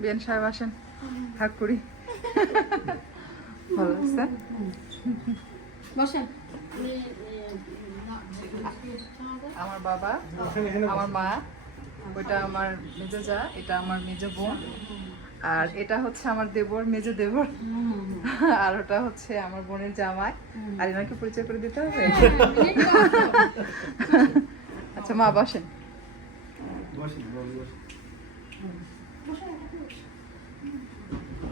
বিয়ান সাহেব আসেন। ভাগ করি। ভালো লাগছে। বসেন। আমার বাবা আমার মা ওইটা আমার মেজো যা এটা আমার মেজো বোন আর এটা হচ্ছে আমার দেবর মেজো দেবর। আর ওটা হচ্ছে আমার বোনের জামাই। আর এনাকে পরিচয় করে দিতে হবে? আচ্ছা মা বসেন বসেন।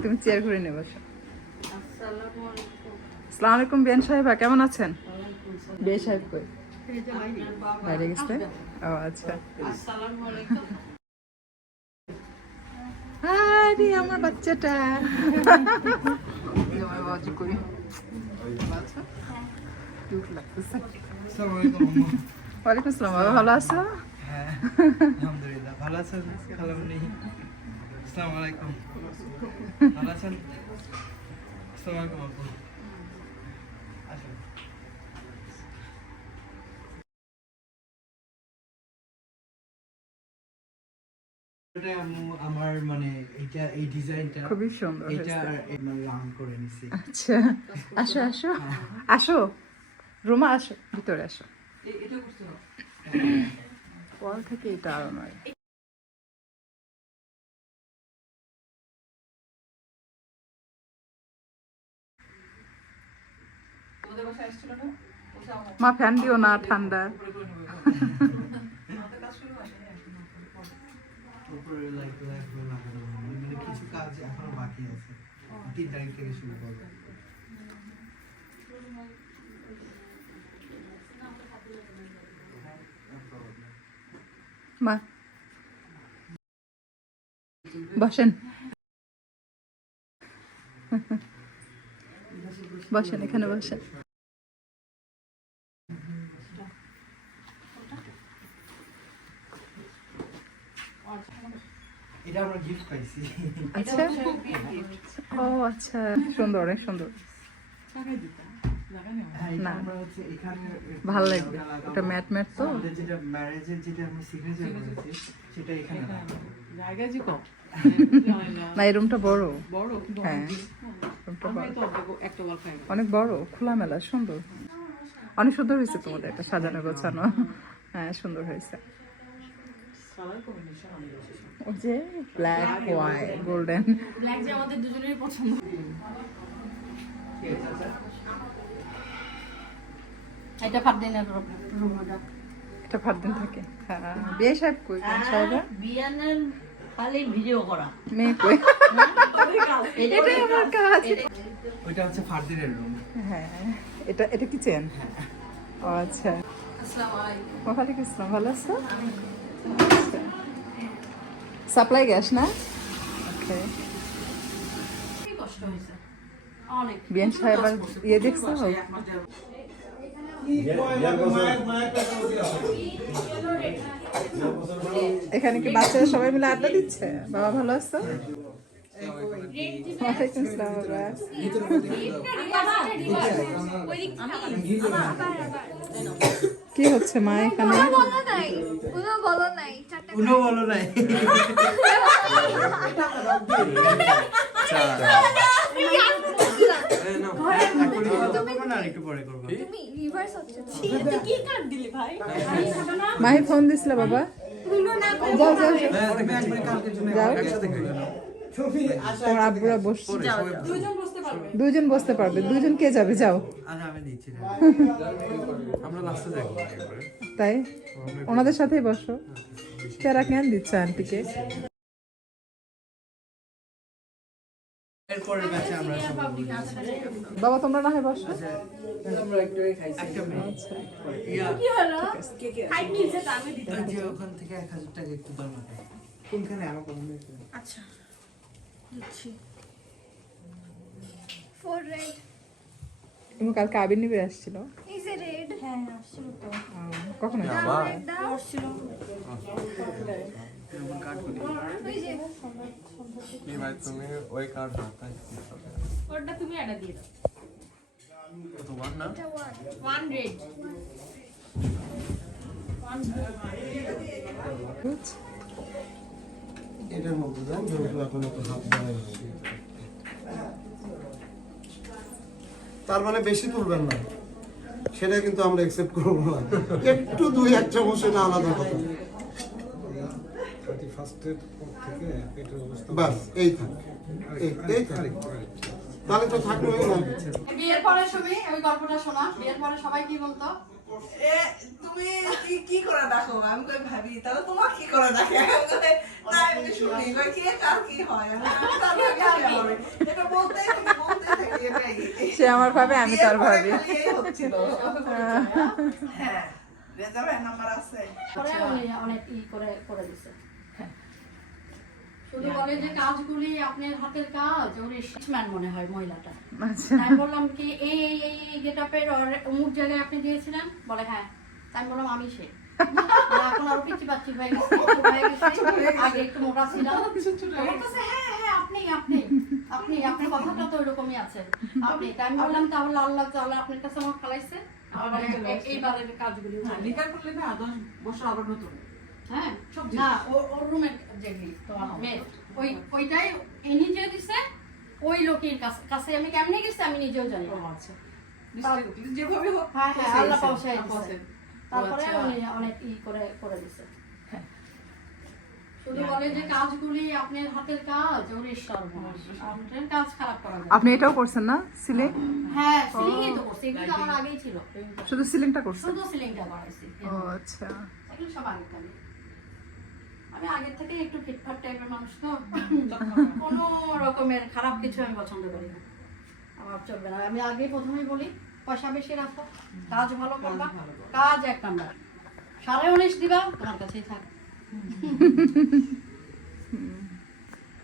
তুমি চেয়ার ঘুরে নেবে আসসালামু আলাইকুম। বিয়ান সাহেবা কেমন আছেন? বিয়ে সাহেব কই? বাইরে গেছে? ও আচ্ছা। আমার বাচ্চাটা জামাই বাজি করি কিউট লাগতেছে ওয়ালাইকুম আসসালাম ভালো আছো? হ্যাঁ আলহামদুলিল্লাহ ভালো আছেন? খালামুনি? আসসালামু আলাইকুম। ভালো আছেন? আসসালামু আলাইকুম আপু আসুন। আমার মানে এটা এই ডিজাইনটা খুবই সুন্দর এটা। আমার রাং করে নিছি। আচ্ছা আসো আসো। আসো। রুমা আসো ভিতরে আসো। ওয়াল থেকে এটা আরও নয়। মা ফ্যান দিও না ঠান্ডা। উপরে লাইট লাইট লাগানো হবে। কিছু কাজ এখনও বাকি আছে। তিন তারিখ থেকে শুরু করব। মা। বসেন। বসেন এখানে বসেন। এটা আমরা গিফট পাইছি। আচ্ছা? ও আচ্ছা। সুন্দর অনেক সুন্দর। হ্যাঁ না। ভালো লাগবে। ম্যাট ম্যাট তো? যেটা ম্যারেজের যেটা আমরা সিগনেচার করেছি সেটা এখানে জায়গা যে কম। না এই রুমটা বড়। বড় কিন্তু হ্যাঁ। রুমটা বড়। অনেক বড় খোলামেলা সুন্দর। অনেক সুন্দর হয়েছে তোমাদের একটা সাজানো গোছানো। হ্যাঁ সুন্দর হয়েছে কালার কম্বিনেশন অনেক বেশি সুন্দর। ওই যে ব্ল্যাক হোয়াইট গোল্ডেন ব্ল্যাক যে আমাদের দুজনেরই পছন্দ। এটা রুম ওটা এটা ভাত দিন থাকে। হ্যাঁ বিয়ে সাহেব কই? কোন সাহেবের? বিয়ানের খালি ভিডিও করা। মেয়ে কই? এটাই আমার কাজ। ওইটা হচ্ছে ফারদিনের রুম। হ্যাঁ এটা এটা কিচেন ও আচ্ছা। ওয়ালাইকুম আসসালাম ভালো আছো? সাপ্লাই গ্যাস না? ওকে বিয়ান সাহেব ইয়ে দেখছ এখানে কি বাচ্চারা সবাই মিলে আড্ডা দিচ্ছে? বাবা ভালো আছো? ওয়ালাইকুম আসসালাম বাবা। কি হচ্ছে মা এখানে? বলো নাই কোনো বলো নাই উনো বলো নাই। একটু পরে করব। তুমি রিভার্স হচ্ছে কি কাট দিলি ভাই? মাহি ফোন দিছিল বাবা। যাও যাও যাও। তুমি তোমার আব্বুরা বসছে। দুইজন বসতে পারবে। দুইজন বসতে পারবে। দুইজন কে যাবে? যাও। আচ্ছা, আমি দিচ্ছি আমরা লাস্টে যাব তাই? ওনাদের সাথেই বসো। প্যারা কেন দিচ্ছে আন্টিকে? বাবা তোমরা না হয় বসো। একটা মিনিট। ইয়া, কি হলো? ফাইভ নিয়েছে তো আমি দিতে ওই যে ওখান থেকে এক হাজার টাকা একটু আচ্ছা। ফোর রেড তুমি কালকে আবির নিবে আসছিল? ইজ এ রেড হ্যাঁ তো। কখন Good. এটার মধ্যে যেহেতু এখন একটু হাত হচ্ছে। তার মানে বেশি তুলবেন না। সেটা কিন্তু আমরা একসেপ্ট করব না। একটু দুই এক চামচ না আলাদা কথা। বাস এই থাক। এই এই থাক। তাহলে তো থাকলোই বিয়ের পরে শুনি ওই গল্পটা শোনা। বিয়ের পরে সবাই কি বলতো? এ তুমি কি কি করে দেখো? আমি কই ভাবি তাহলে তোমার কি করে দেখে? আমি কই, না এমনি শুনি কই কে কার কি হয়? আমি আমি তার ভাবি আমি আমার। এটা বলতে বলতে থাকি এটাই সে আমার ভাবে আমি তার ভাবি। এই হচ্ছিল। হ্যাঁ রেজাল্ট নাম্বার আছে। অনেক ই করে করে দিছে। শুধু বলে যে কাজগুলি আপনার হাতের কাজ ওর মনে হয় মহিলাটা। আচ্ছা। আমি বললাম কি এই এই এই এই গেটআপের অমুক জায়গায় আপনি দিয়েছিলেন বলে হ্যাঁ। তাই আমি বললাম আমি সে। এখন আরও পিচ্ছি পাচ্ছি হয়ে গেছে। আগে একটু মোটা ছিলাম। কাছে, হ্যাঁ হ্যাঁ আপনি আপনি আপনি আপনার কথাটা তো ওইরকমই আছে। আপনি তাই আমি বললাম তাহলে আল্লাহ তাহলে আপনার কাছে আমার খালাইছে আবার এ- এইবারে কাজগুলি হ্যাঁ করলে না দশ বছর আবার নতুন। হ্যাঁ সব না ওর রুমের যেগুলি তোমার মেয়ে ওই ওইটাই ইনি যে দিছে ওই লোকের কাছে কাছে আমি কেমনে গেছি আমি নিজেও জানি আচ্ছা। যেভাবে হোক হ্যাঁ হ্যাঁ আল্লাহ গেছে। পৌঁছায় হ্যাঁ, দিছে। পৌঁছে। তারপরে আচ্ছা। উনি অনেক ই করে করে দিছে। শুধু বলে যে কাজগুলি আপনার হাতের কাজ ওর সর্বনাশ। আপনার কাজ খারাপ করা যায়। না। আপনি এটাও করছেন না সিলিং? হ্যাঁ সিলিংই তো করছি এগুলো আমার আগেই ছিল। শুধু সিলিংটা করছেন? শুধু সিলিংটা বাড়াইছি ও আচ্ছা। এগুলো সব আগে আমি আগের থেকে একটু ফিটফাট টাইপের মানুষ তো। কোনো রকমের খারাপ কিছু আমি পছন্দ করি না। আমার চলবে না। আমি আগে প্রথমেই বলি পয়সা বেশি রাখো কাজ ভালো করবা কাজ এক নাম্বার সাড়ে উনিশ দিবা তোমার কাছেই থাক।